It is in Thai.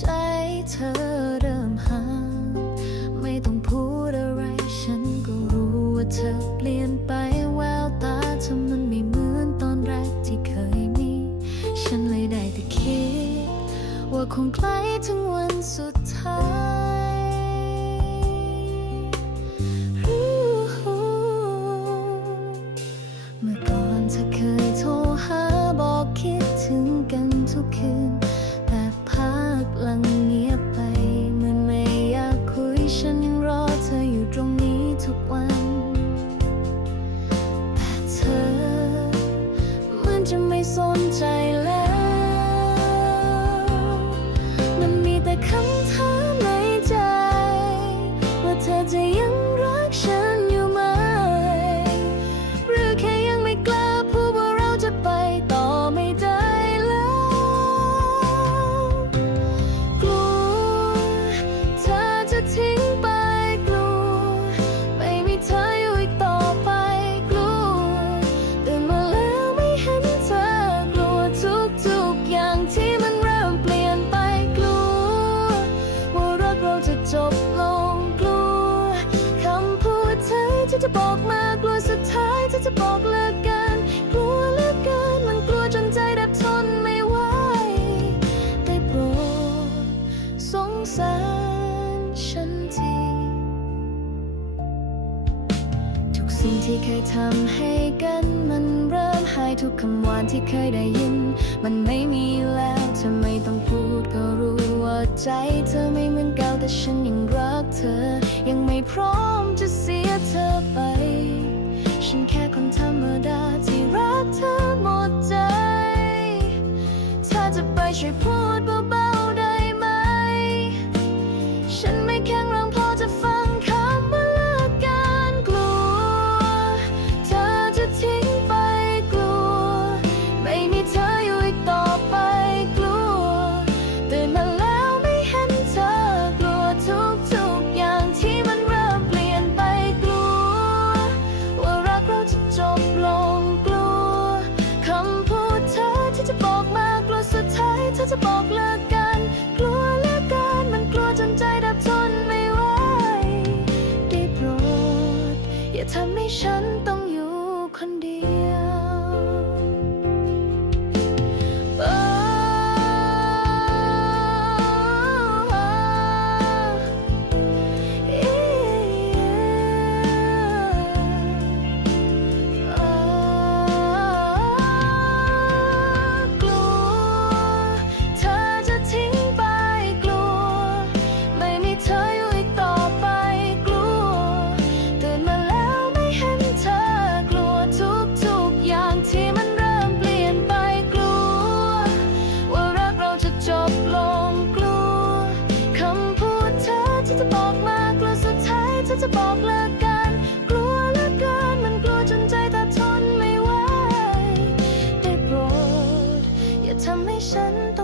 ใจเธอเริ่มห่างไม่ต้องพูดอะไร ฉันก็รู้ว่าเธอเปลี่ยนไปแววตาเธอมันไม่เหมือนตอนแรกที่เคยมี ฉันเลยได้แต่คิด ว่าคงใกล้ถึงวันสุด จะไม่สน ที่จะบอกมากลัวสุดท้ายเธอจะบอกเลิกกันกลัวเลือเกินมันกลัวจนใจแทบทนไม่ไหวได้โปรดสงสารฉันทีทุกสิ่งที่เคยทำให้กันมันเริ่มหายทุกคำหวานที่เคยได้ยิน มันไม่มีแล้วเธอไม่ต้องพูดก็รู้ว่าใจเธอไม่เหมือนเก่าแต่ฉันยังรักเธอ ยังไม่พร้อมจะเสีย จะบอกเลิก บอกเลิกกัน กลัวเหลือเกินมันกลัวจนใจแทบทนไม่ไหวได้โปรดอย่าทำให้ฉันต้อง